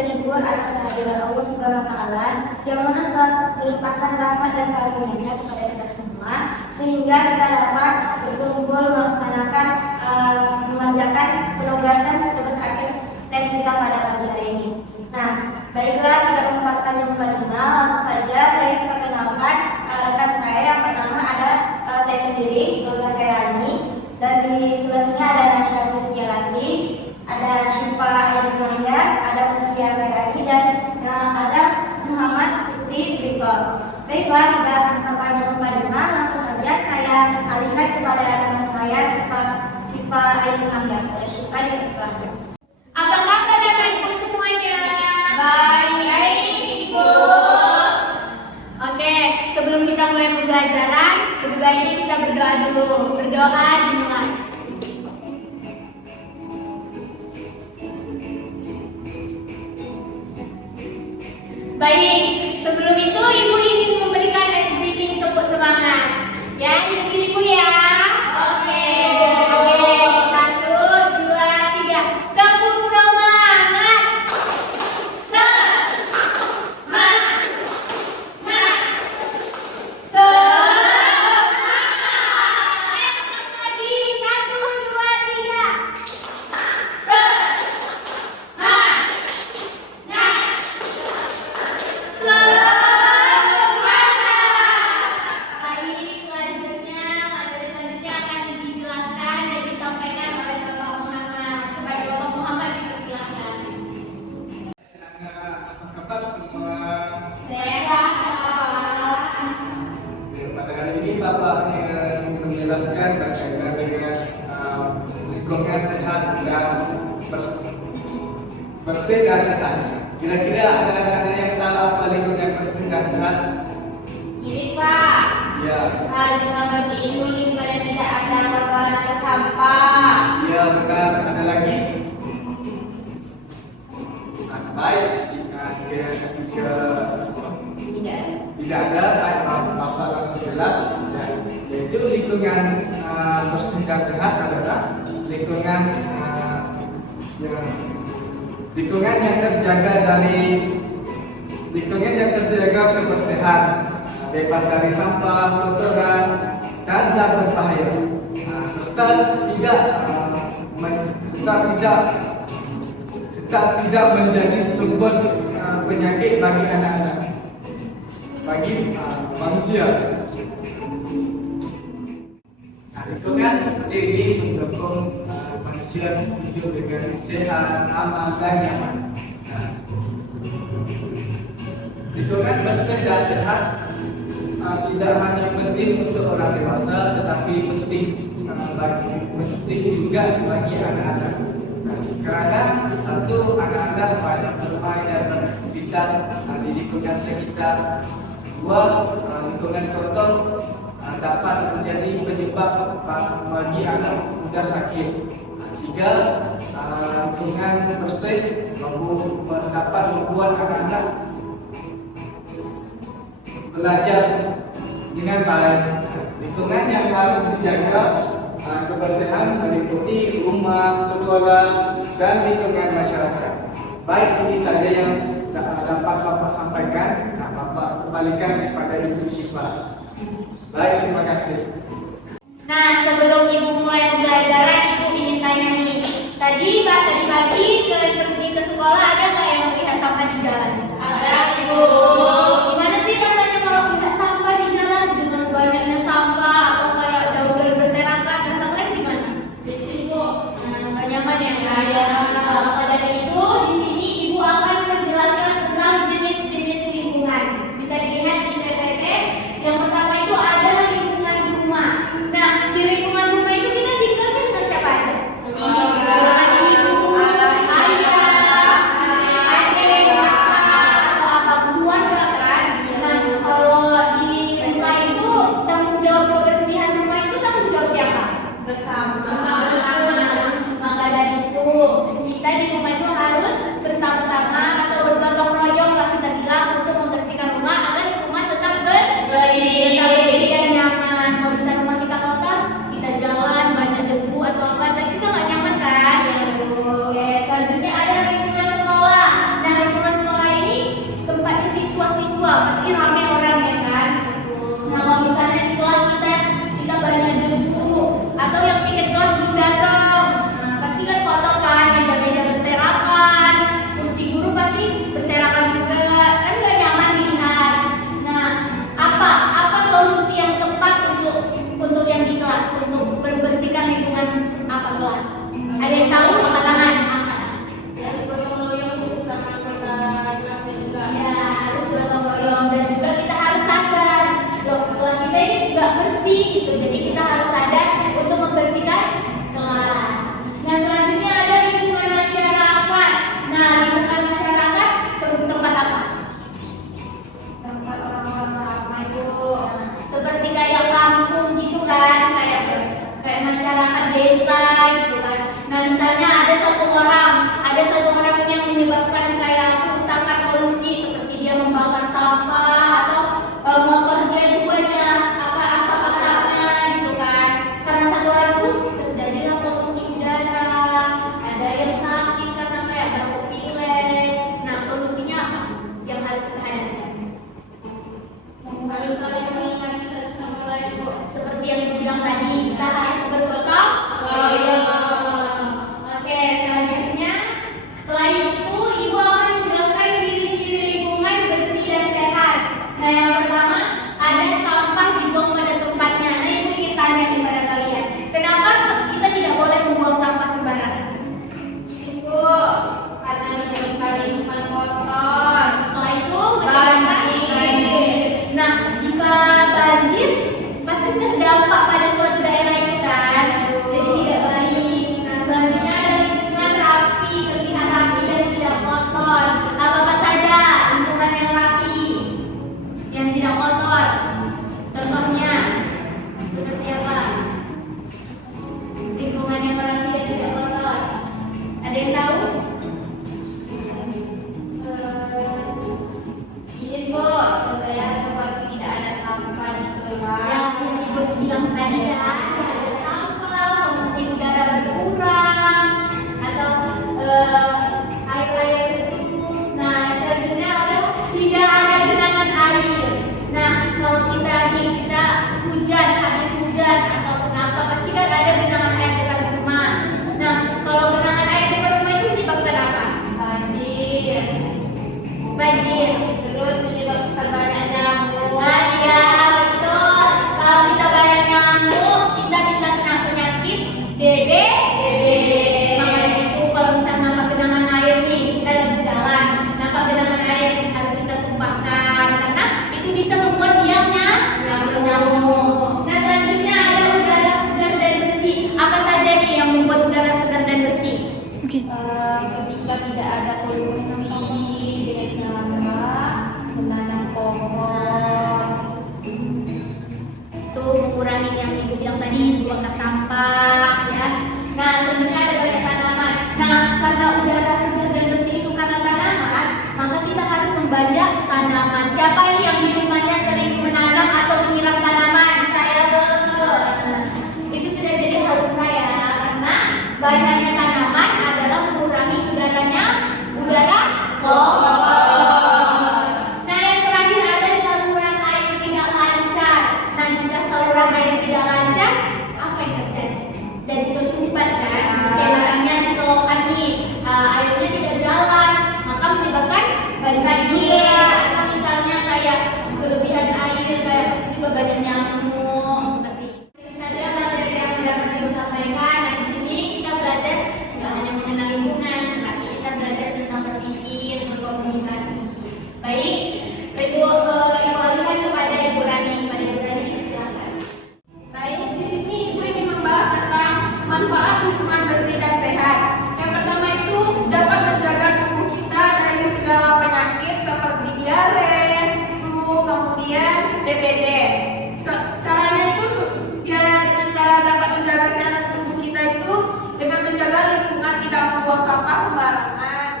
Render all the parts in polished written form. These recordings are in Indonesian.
bersyukur atas kehadiran Allah Subhanahu wa taala yang mana telah melimpahkan rahmat dan karunia-Nya kepada kita semua sehingga kita dapat berkumpul melaksanakan mengerjakan tugas akhir TEM kita pada pagi hari ini. Nah, baiklah tidak memperpanjang mukadimah, langsung saja saya perkenalkan rekan saya. Yang pertama ada saya sendiri, Rosa Kairani, dan di sebelah sini ada Nasya Mustialasri, ada Syifa Ayu Mangga, ada Mutia Kairani, dan ada Muhammad Putri Brikol. Baiklah, tidak memperpanjang mukadimah, langsung saja saya alihkan kepada teman saya Syifa Ayu Mangga. Syifa, dipersilakan. Apa kabar Bapak Ibu semuanya? Baik, Ibu. Oke, sebelum kita mulai pembelajaran, lebih baiknya kita berdoa dulu. Berdoa dimulai. Baik, sebelum itu Ibu ingin memberikan ice breaking tepuk semangat. Ya, Ibu ya. Oke. Satu, dua, tiga. Tepuk semangat. Semangat. Lagi. Satu, dua, tiga. Baik, materi selanjutnya akan dijelaskan dan disampaikan oleh Bapak Muhammad. Kepada Bapak Muhammad dipersilakan. Apa kabar semua? Sehat, Bapak. Pada hari ini Bapak ingin menjelaskan berkaitan dengan lingkungan sehat dan bersih dan sehat. Kira-kira ada yang salah apa lingkungan bersih dan sehat? Ini Pak, Ya. harus bagi Ibu supaya tidak ada bawa sampah. Ya benar. Ada lagi? Baik. Jika tidak ada, baik Bapak langsung jelas. Yaitu lingkungan bersih dan sehat adalah lingkungan yang terjaga kebersihan, bebas dari sampah, kotoran, dan zat berbahaya, serta tidak menjadi sumber penyakit bagi anak-anak, bagi manusia. Lingkungan seperti ini mendukung manusia hidup dengan sehat, aman, dan nyaman. Lingkungan bersih dan sehat tidak hanya penting untuk orang dewasa, tetapi penting juga bagi anak-anak. Karena satu, anak-anak banyak bermain dan beraktivitas di lingkungan sekitar. Dua, lingkungan kotor dapat menjadi penyebab bagi anak mudah sakit. Tiga, lingkungan bersih dapat membuat anak-anak belajar dengan baik. Lingkungan yang harus dijaga kebersihan meliputi rumah, sekolah, dan lingkungan masyarakat. Baik, ini saja yang dapat Bapak sampaikan. Bapak kembalikan kepada Ibu Syifa. Baik, terima kasih. Nah, sebelum Ibu mulai pembelajaran, Ibu ingin tanya nih. Tadi pagi pergi ke sekolah, ada nggak yang melihat sampah di jalan? Ada, Ibu. Gimana sih rasanya kalau melihat sampah di jalan dengan banyaknya sampah atau kayak daun-daun berserakan? Rasanya gimana? Nggak nyaman ya? Maka dari itu, di sini Ibu akan menjelaskan tentang jenis-jenis lingkungan. Bisa dilihat di PPT. Yang pertama itu adalah lingkungan rumah. Nah, di lingkungan rumah itu kita tinggal dengan siapa aja? Ibu, ayah, banjir, terus menyebabkan banyak nyamuk. Nah, iya betul. Kalau kita banyak nyamuk, kita bisa kena penyakit DBD. Makanya itu kalau misalnya nampak genangan air nih, kita lagi jalan, nampak genangan air harus kita tumpahkan karena itu bisa membuat diamnya nyamuk. Nah, selanjutnya ada udara segar dan bersih. Apa saja nih yang membuat udara segar dan bersih? Ketika tidak ada polusi dengan cara menanam pohon, itu mengurangi yang ibu bilang tadi, buang sampah ya. Nah, selanjutnya ada banyak tanaman. Nah, karena udara segar dan bersih itu karena tanaman, maka kita harus membanyak tanaman. Siapa ini yang di rumahnya sering menanam atau menyiram tanaman? Saya banget. Itu sudah jadi hal lumrah ya, karena banyaknya tanaman adalah mengurangi udara kotor. Nah, yang terakhir ada saluran air tidak lancar. Nah, jika saluran air tidak lancar, apa yang terjadi? Jadi kesulitan kan? Kayak misalnya di selokan nih, airnya tidak jalan, maka menyebabkan banjir. Atau misalnya kayak kelebihan air, kayak juga banyak nyamuk seperti itu. Saja materi yang dapat ibu sampaikan. Nah, di sini kita belajar tidak hanya mengenal lingkungan, tapi kita belajar tentang berpikir, berkomunikasi. Baik, Ibu alihkan kepada Ibu Rani. Pada Ibu Rani, silakan. Baik, di sini Ibu ingin membahas tentang manfaat lingkungan bersih dan sehat. Yang pertama itu dapat menjaga tubuh kita dari segala penyakit seperti diare, flu, kemudian DBD. Caranya itu biar kita dapat menjaga kesehatan tubuh kita itu dengan menjaga lingkungan, tidak membuang sampah sembarangan.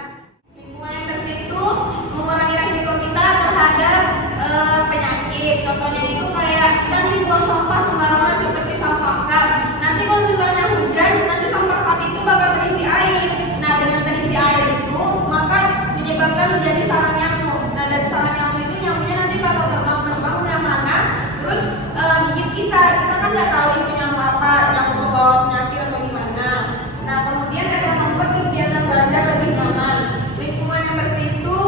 Lingkungan yang bersih itu mengurangi resiko kita terhadap penyakit. Contohnya itu kayak kita nih buang sampah sembarangan seperti sampah kap. Nanti kalau misalnya hujan, nanti sampah kap itu bakal berisi air. Nah, dengan terisi air itu maka menyebabkan menjadi sarang nyamuk. Nah, dari sarang nyamuk itu nyamuknya nanti bakal terbang kemana-mana, terus gigit kita. Kita kan nggak tahu itu nyamuk apa, nyamuk membawa penyakit atau gimana. Nah, kemudian ada membuat kegiatan belajar lebih nyaman. Lingkungan yang bersih itu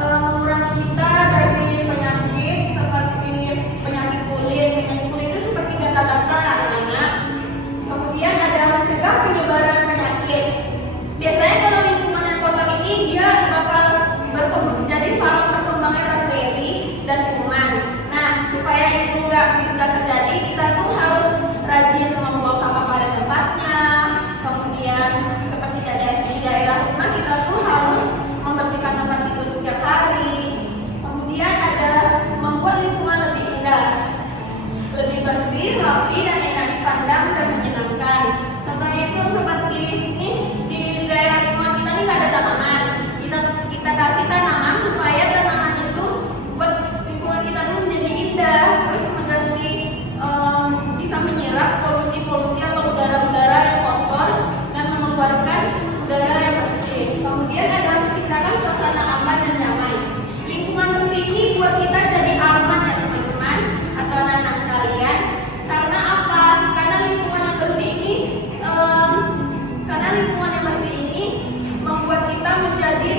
mengurangi kita dari penyakit seperti penyakit kulit. Penyakit kulit itu seperti gatal-gatal anak-anak. Kemudian ada mencegah penyebaran penyakit. Biasanya kalau lingkungan yang kotor ini dia bakal berkembang jadi sarang perkembangan bakteri dan kuman. Nah, supaya itu nggak terjadi, kita tuh harus rajin membuang sampah pada tempatnya. Kemudian seperti di daerah rumah kita tuh harus membersihkan tempat tidur setiap hari. Kemudian ada membuat lingkungan lebih indah, lebih bersih, rapi, dan enak dipandang dan menyenangkan. Contohnya itu seperti ini di daerah rumah kita ini nggak ada tanaman. Kita kasih tanaman supaya tanaman itu buat lingkungan kita tuh menjadi indah, terus bisa menyerap polusi-polusi atau udara-udara yang kotor dan mengeluarkan udara yang bersih. Kemudian ada menciptakan suasana aman dan nyaman. Lingkungan bersih ini buat kita jadi aman ya teman-teman atau anak-anak sekalian. Karena apa? Karena lingkungan yang bersih ini membuat kita menjadi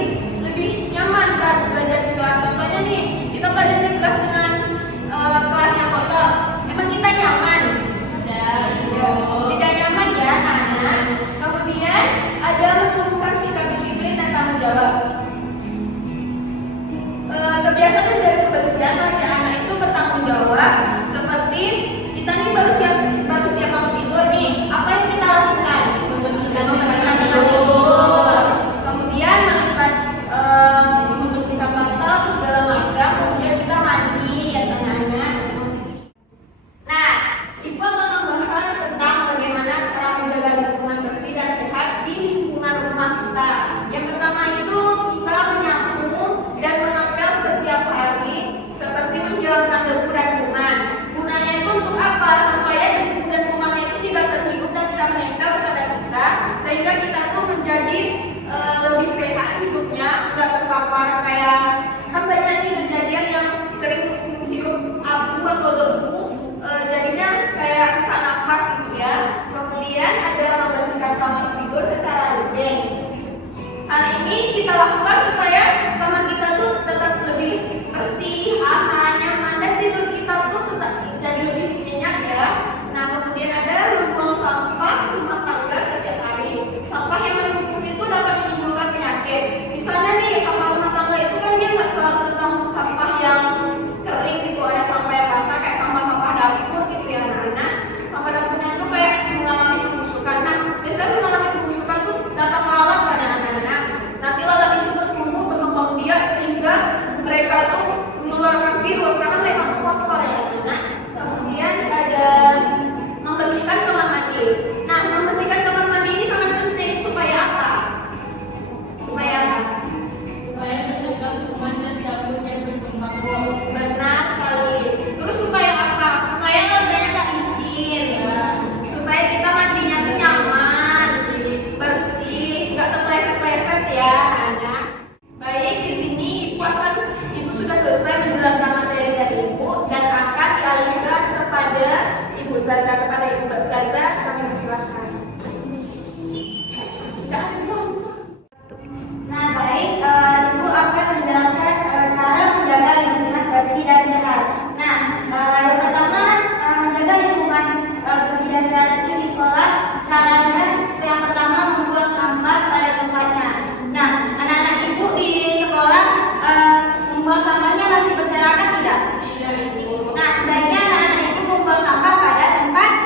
lebih nyaman belajar di kelas. Contohnya nih, kita belajar di kelas dengan kelas yang kotor. Emang kita nyaman? Tidak nyaman ya anak-anak. Kemudian ada menumbuhkan sikap disiplin dan tanggung jawab. Kebiasaan dari kebersihan bagi anak itu bertanggung jawab. Seperti kita nih baru siap bangun tidur nih, apa yang kita lakukan? Membersihkan tidur. Kemudian membersihkan bantal terus segala macam. Kemudian kita mandi ya anak-anak. Nah, Ibu akan membahas tentang bagaimana cara menjaga lingkungan bersih dan sehat di lingkungan rumah kita. Yang pertama itu kita menyapu dan mengepel setiap hari seperti Ustazah kepada Ibu Ustazah, kami persilahkan. Nah, baik, Ibu akan menjelaskan cara menjaga lingkungan bersih dan sehat. Nah, yang pertama, menjaga lingkungan bersih dan sehat itu di sekolah, caranya yang pertama membuang sampah pada tempatnya. Nah, anak-anak Ibu di sekolah membuang sampahnya masih berserakan tidak? Tidak, Ibu. Nah, sebaiknya anak-anak Ibu membuang sampah pada tempatnya.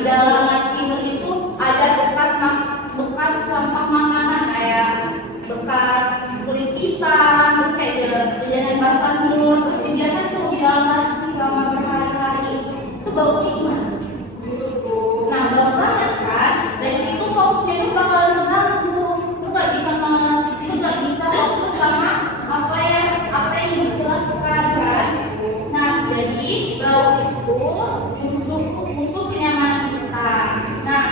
di dalam laci itu ada bekas sampah makanan kayak bekas kulit pisang, terus kayak jajanan basah nur, terus kegiatan tuh di dalam laci selama berhari-hari. Itu baunya gimana? Nah, bau banget kan? Dari situ fokusnya itu bakal terganggu. Lu nggak bisa fokus sama apa yang dijelaskan kan? Nah, jadi bau itu musuh kenyamanan kita. Nah,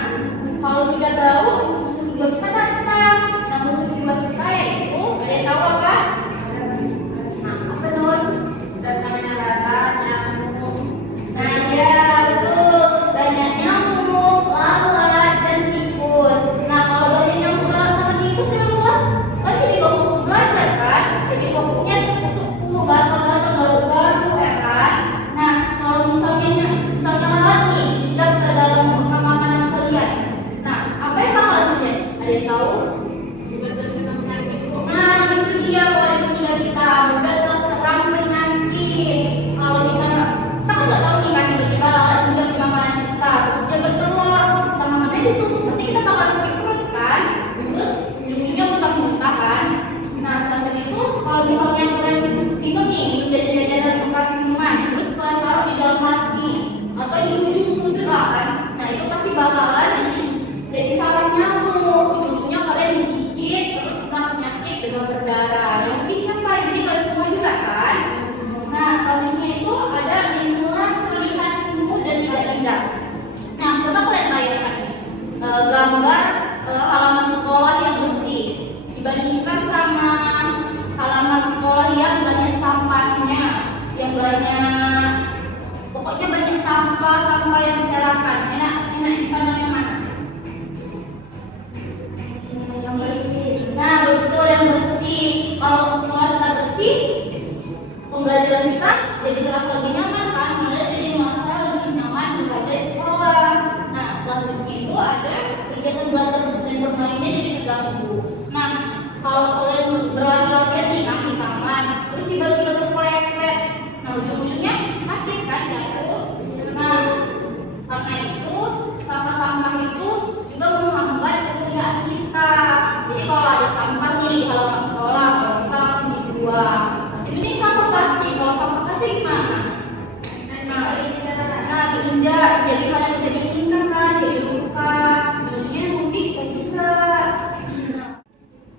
kalau sudah bau, musuh jiwa kita datang. Nah, musuh jiwa kita yaitu ada yang tahu apa? Nah, apa tuh? Namanya nyamuk. Nah, ya betul. Banyak nyamuk, lalat, dan tikus. Nah, kalau banyak nyamuk, lalat, sama tikus yang luas, lagi jadi fokus belajar kan? Jadi fokusnya tuh bakal baru ya kan? Nah, kalau misalnya lalat nih, tidak ke dalam makanan kalian. Nah, apa yang bakal terjadi? Ada yang tahu? Nah, itu dia poin ketiga kita, mudah terserang penyakit. Kalau kita kan nggak tahu nih kan tiba-tiba lalat juga di makanan kita, terus dia bertelur, kita makannya itu pasti kita bakal sakit perut kan, terus ujung-ujungnya muntah-muntah kan. Nah, selanjutnya itu kalau misalnya kalian minum nih jajanan bekas minuman, terus kalian taruh di dalam laci atau di ujung sumber kan, nah itu pasti bakalan jadi sarang nyamuk. Ujung-ujungnya kalian digigit terus kena penyakit dengan berdarah. Yang bisa kan jadi kalian semua juga kan. Nah, selanjutnya itu ada lingkungan terlihat kumuh dan tidak indah. Nah, coba kalian bayangkan gambar halaman sekolah yang bersih dibandingkan sama halaman sekolah yang banyak sampahnya, yang banyak, pokoknya banyak sampah yang berserakan. Enak dipandang yang mana? Yang bersih. Nah, betul, yang bersih. Kalau sekolah kita bersih, pembelajaran kita jadi terasa lebih nyaman kan? Kita jadi merasa lebih nyaman belajar di sekolah. Nah, selanjutnya itu ada kegiatan belajar dan bermainnya jadi terganggu. Nah, kalau kalian berlari-larian nih kan di taman, terus tiba-tiba terpeleset, nah ujung-ujungnya sakit kan, jatuh. Nah, karena itu sampah-sampah itu juga menghambat kesehatan kita. Jadi kalau ada sampah nih di halaman sekolah, kalau bisa langsung dibuang. Masih mending sampah plastik. Kalau sampah plastik gimana? Nah, diinjak, jadi kalian tidak diinginkan kan, jadi luka. Jadinya mungkin kita juga.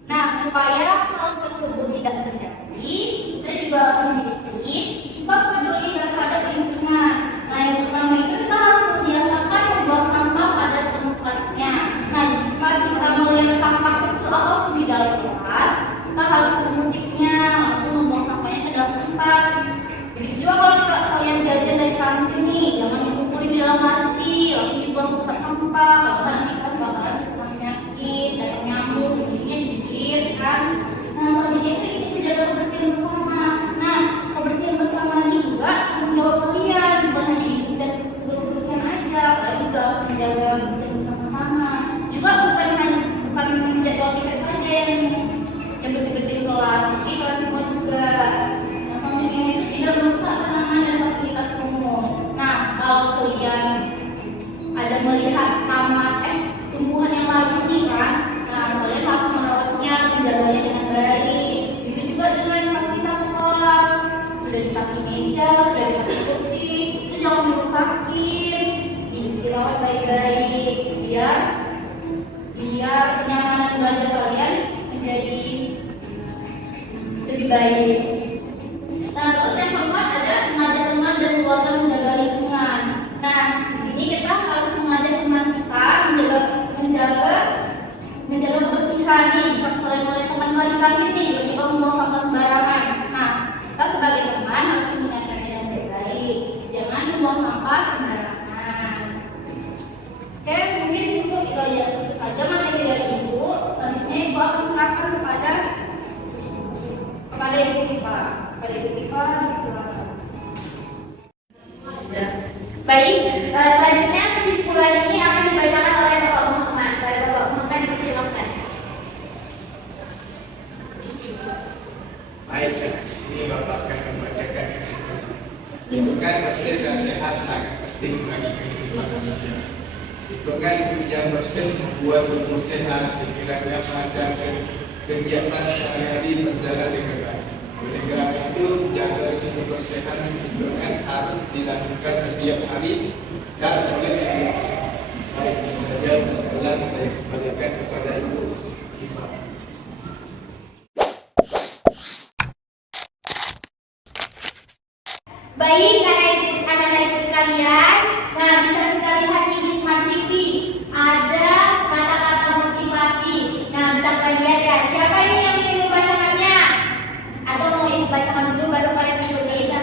Nah, supaya hal tersebut tidak terjadi, kita juga harus memiliki sifat peduli terhadap lingkungan. Nah, yang pertama itu kita harus membiasakan membuang sampah pada tempatnya. Nah, jika kita melihat sampah kecil apapun di dalam kelas, kita harus mengutipnya, langsung membuang sampahnya ke dalam tempat. Begitu juga kalau kalian jajan dari kantin nih, jangan dikumpulin di dalam laci, langsung dibuang ke tempat sampah. Kalau nanti kita bakalan kena penyakit, datang nyamuk, jadinya digigit kan. Nah, selanjutnya itu menjaga kebersihan bersama. Nah, kebersihan bersama ini juga tanggung jawab kalian, bukan hanya itu dan tugas kebersihan aja, kalian juga harus menjaga kebersihan bersama-sama. Juga bukan menjadwal kita saja yang bersih-bersih kelas, tapi kelas semua juga. Nah, selanjutnya itu tidak merusak tanaman dan fasilitas umum. Nah, kalau kalian ada melihat tumbuhan yang layu nih kan, nah kalian harus merawatnya, menjaganya dengan baik. Begitu juga dengan fasilitas sekolah, sudah dikasih meja, sudah dikasih kursi, itu jangan dirusakin, dirawat baik-baik biar kenyamanan belajar kalian menjadi lebih baik. Nah, terus yang keempat ada mengajak teman dan keluarga menjaga lingkungan. Nah, di sini kita harus mengajak teman kita menjaga kebersihan nih. Jika kalian oleh teman kalian nih tiba-tiba membuang sampah sembarangan. Nah, kita sebagai teman harus mengingatkan dengan baik. Jangan membuang sampah sembarangan. Oke, mungkin itu saja materi dari Ibu. Selanjutnya Ibu akan serahkan kepada Ibu Siva. Disilakan. Baik, selanjutnya kesimpulan ini akan dibacakan oleh Bapak Muhammad. Bapak Muhammad, dipersilakan. Baik, ini Bapak akan membacakan kesimpulan. Lingkungan bersih dan sehat sangat penting bagi kehidupan manusia. Lingkungan yang bersih membuat tubuh sehat, pikiran nyaman, dan kegiatan sehari-hari berjalan dengan baik. Oleh karena itu, jaga kebersihan lingkungan harus dilakukan setiap hari dan oleh semua. Baik saja, sekalian saya kembalikan kepada Ibu Syifa. Baik, anak-anak ibu sekalian, nah bisa kita lihat nih di Smart TV ada kata-kata motivasi. Nah bisa kalian lihat ya. Siapa ini yang ingin membacakannya? Atau mau ibu bacakan dulu baru kalian bisa baca?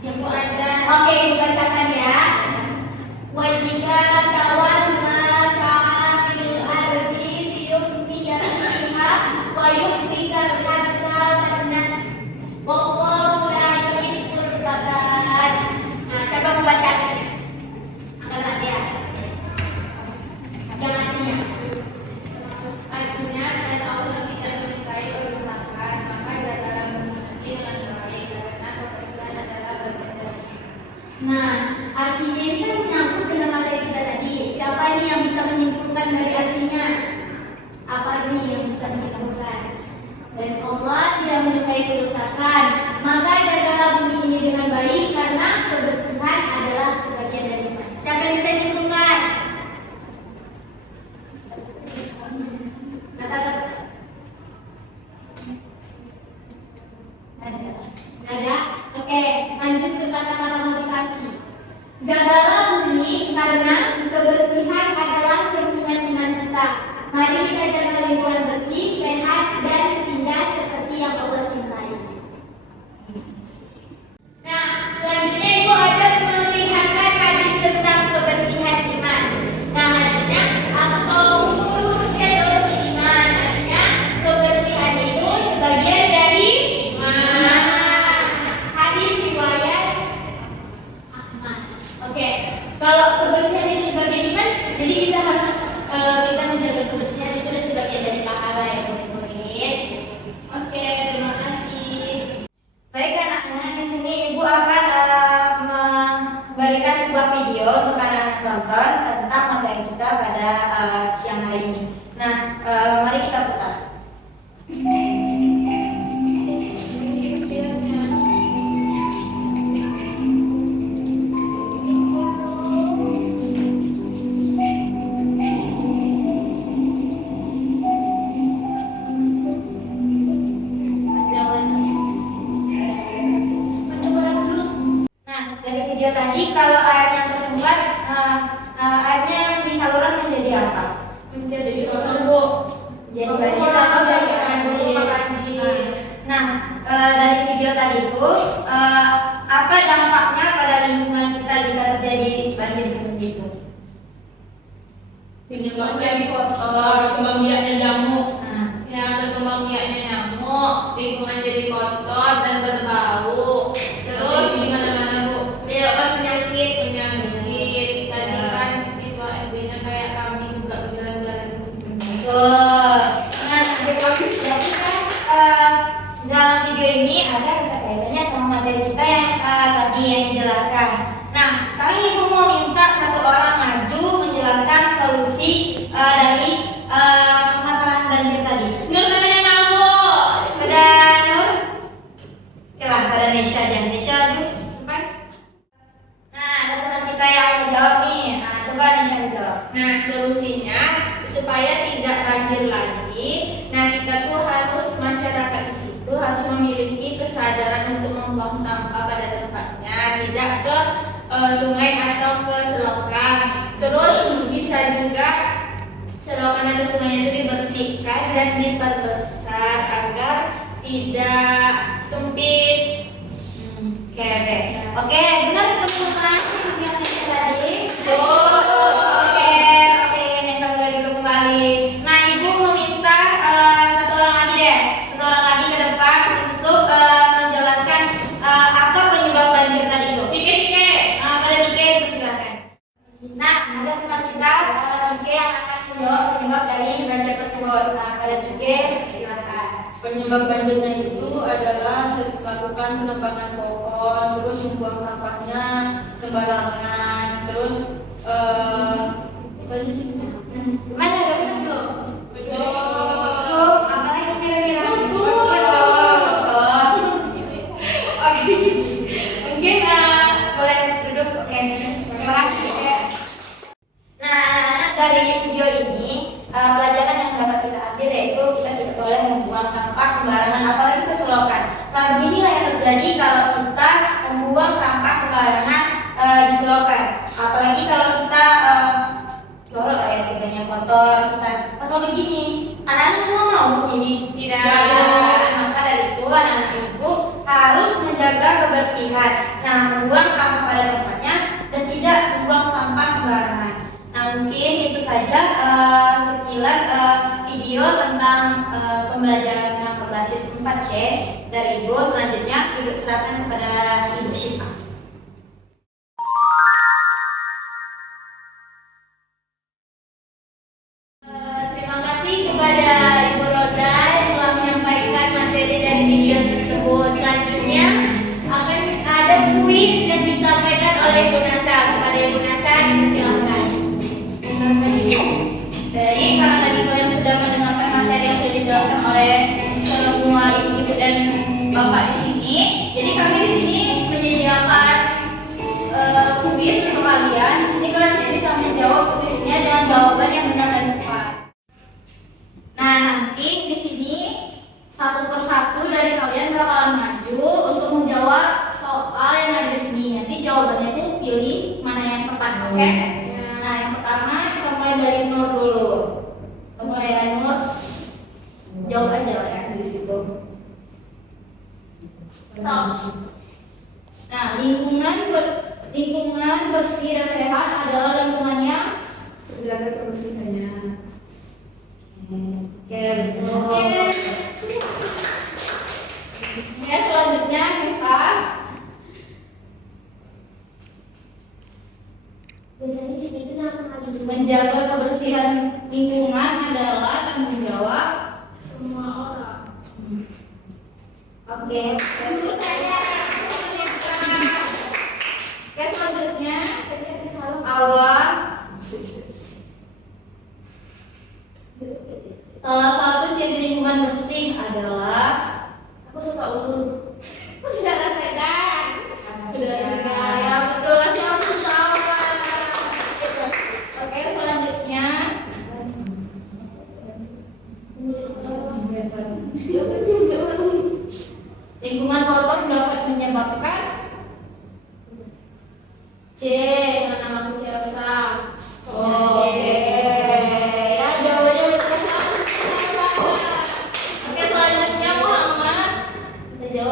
Ibu aja. Oke, ibu bacakan ya. Wajika tawalla sa'a fil ardi liyufsida fiha wa yuhlikal harta wan nas. Wallahu la yuhibbul fasad. Nah, siapa membaca? Angkat tangan ya. Yang artinya? Artinya dan Allah tidak menyukai kerusakan, maka jagalah bumi dengan baik karena kebersihan adalah bagian dari. Nah, artinya ini kan menyangkut dengan materi kita tadi. Siapa ini yang bisa menyimpulkan dari artinya? Apa ini yang bisa menyimpulkan? Dan Allah tidak menyukai kerusakan, maka jagalah bumi ini dengan baik karena kebersihan adalah sebagian dari iman. Siapa yang bisa menyimpulkan? Kata-kata. Ada? Oke, lanjut ke kata-kata motivasi. Jagalah bumi karena kebersihan adalah cerminan iman kita. Mari kita jaga lingkungan bersih, sehat, dan indah seperti yang Allah cintai. Nah, selanjutnya ibu akan melihatkan hadis tentang kebersihan iman. Nah, hadisnya at-tahuru syai'ul iman. Artinya kebersihan itu sebagian dari iman. Hadis riwayat Ahmad. Oke, kalau kebersihan itu sebagian iman, jadi kita harus kita menjaga kebersihan itu adalah sebagian dari pahala ya murid-murid. Oke, terima kasih. Baik anak-anak, di sini ibu akan memberikan sebuah video untuk anak-anak nonton tentang materi kita pada siang hari ini. Nah, mari kita putar. Nah, dari video tadi kalau airnya tersumbat, airnya di saluran menjadi apa? Menjadi kotor, Bu. Jadi banjir atau jadi banjir. Nah, dari video tadi itu apa dampaknya pada lingkungan kita jika terjadi banjir seperti itu? Penyebab jadi kotor, kembang biaknya nyamuk. Nah, Ya, berkembang biaknya nyamuk, lingkungan jadi kotor dan berbau. Terus gimana Bu? Menyebabkan penyakit. Penyakit. Tadi kan siswa SD-nya kayak kami juga berjalan-jalan ke situ. betul. Nah, jadi kan dalam video ini ada kaitannya sama materi kita yang tadi yang dijelaskan. Nah, sekarang ibu mau minta satu orang maju menjelaskan solusi dari permasalahan banjir tadi. Nur namanya kamu. Pada Nur, oke lah, pada Nesha aja. Nesha aja, cepat. Nah, ada teman kita yang mau jawab nih. Nah, coba Nesha jawab. Nah, solusinya supaya tidak banjir lagi, nah kita tuh harus masyarakat di situ harus memiliki kesadaran untuk membuang sampah pada tempatnya, tidak ke sungai atau ke selokan. Terus bisa juga selokan atau sungai itu dibersihkan dan diperbesar agar tidak sempit. Oke, benar teman-teman yang Nesha tadi. Oh. Oke, Nesha boleh duduk kembali. Nah, ibu meminta satu orang lagi deh, satu orang lagi ke depan untuk menjelaskan apa penyebab banjir tadi itu. Dike. Pada Nike dipersilakan. Nah, ada teman kita Nike yang akan menjawab penyebab dari banjir tersebut. Nah, pada Nike dipersilakan. Penyebab banjirnya itu adalah melakukan penebangan pohon, terus membuang sampahnya sembarangan, terus Gimana? Udah benar belum? Belum. Apa lagi kira-kira? Betul. Oke. Mungkin boleh duduk. Oke. Terima kasih. Nah, anak-anak, dari video ini pelajaran yang dapat kita ambil yaitu kita tidak boleh membuang sampah sembarangan, apalagi ke selokan. Nah, beginilah yang terjadi kalau kita membuang sampah sembarangan di selokan. Apalagi kalau kita jorok lah ya, banyak kotor kita atau begini. Anak-anak semua mau begini? Tidak. Maka dari itu anak-anak ibu harus menjaga kebersihan. Nah, membuang sampah pada tempatnya dan tidak membuang sampah sembarangan. Nah, mungkin itu saja sekilas video tentang pembelajaran yang berbasis 4C dari Ibu. Selanjutnya Ibu serahkan kepada Ibu Syifa. Terima kasih kepada Ibu Roza yang telah menyampaikan materi dari video tersebut. Selanjutnya akan ada kuis yang disampaikan oleh Ibu Nasa. Kepada Ibu Nasa, silakan. Baik, karena tadi kalian sudah mendengarkan materi yang sudah dijelaskan oleh semua ibu dan bapak di sini. Jadi kami di sini menyediakan kuis untuk kalian. Di sini kalian bisa menjawab kuisnya dengan jawaban yang benar dan tepat. Nah, nanti di sini satu persatu dari kalian bakalan maju untuk menjawab soal yang ada di sini. Nanti jawabannya itu pilih mana yang tepat, oke? Nah, yang pertama kita mulai dari Nur dulu. Kita mulai dari Nur. Jawab aja lah ya di situ. Nah, lingkungan bersih dan sehat adalah lingkungan yang Terjaga kebersihannya. oke, betul. Oke, selanjutnya bisa menjaga kebersihan lingkungan adalah tanggung jawab Semua orang. Oke. dulu saya. Oke, selanjutnya awal. Salah satu ciri lingkungan bersih adalah Aku suka ulur. udara segar. Udara segar, ya betul lah, siapa tahu. Oke, selanjutnya lingkungan kotor dapat menyebabkan C. Karena namaku Chelsea. Oke, ya jawabannya betul. Oke, selanjutnya Muhammad. Kita jawab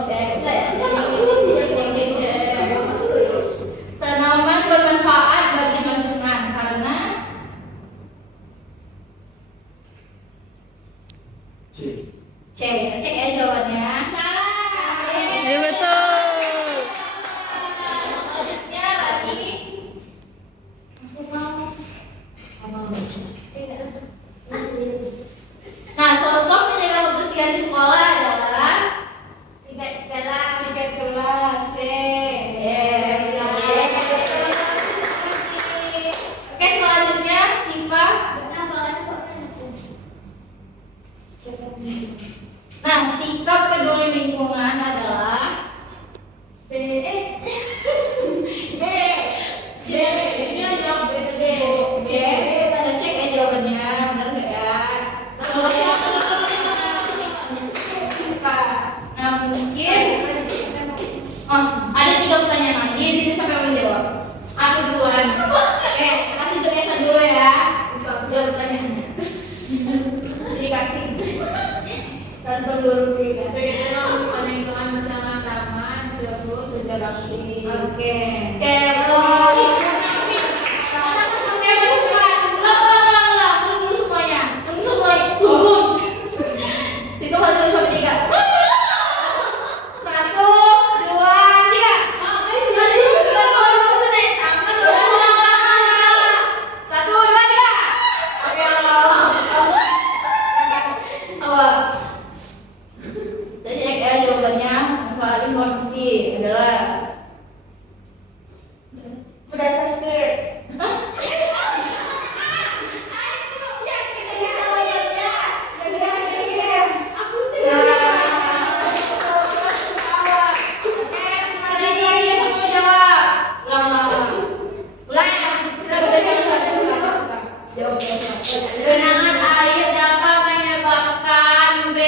Genangan air dapat menyebabkan B.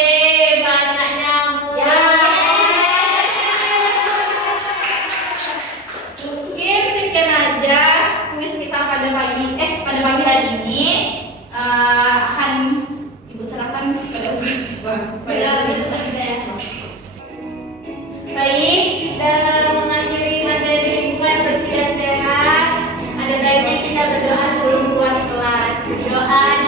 Banyak nyamuk. Mungkin sekian aja tulis kita pada pagi hari ini. Akan Ibu serahkan pada Baik, dalam mengakhiri materi lingkungan bersih dan sehat, ada baiknya kita berdoa sebelum keluar kelas. Berdoa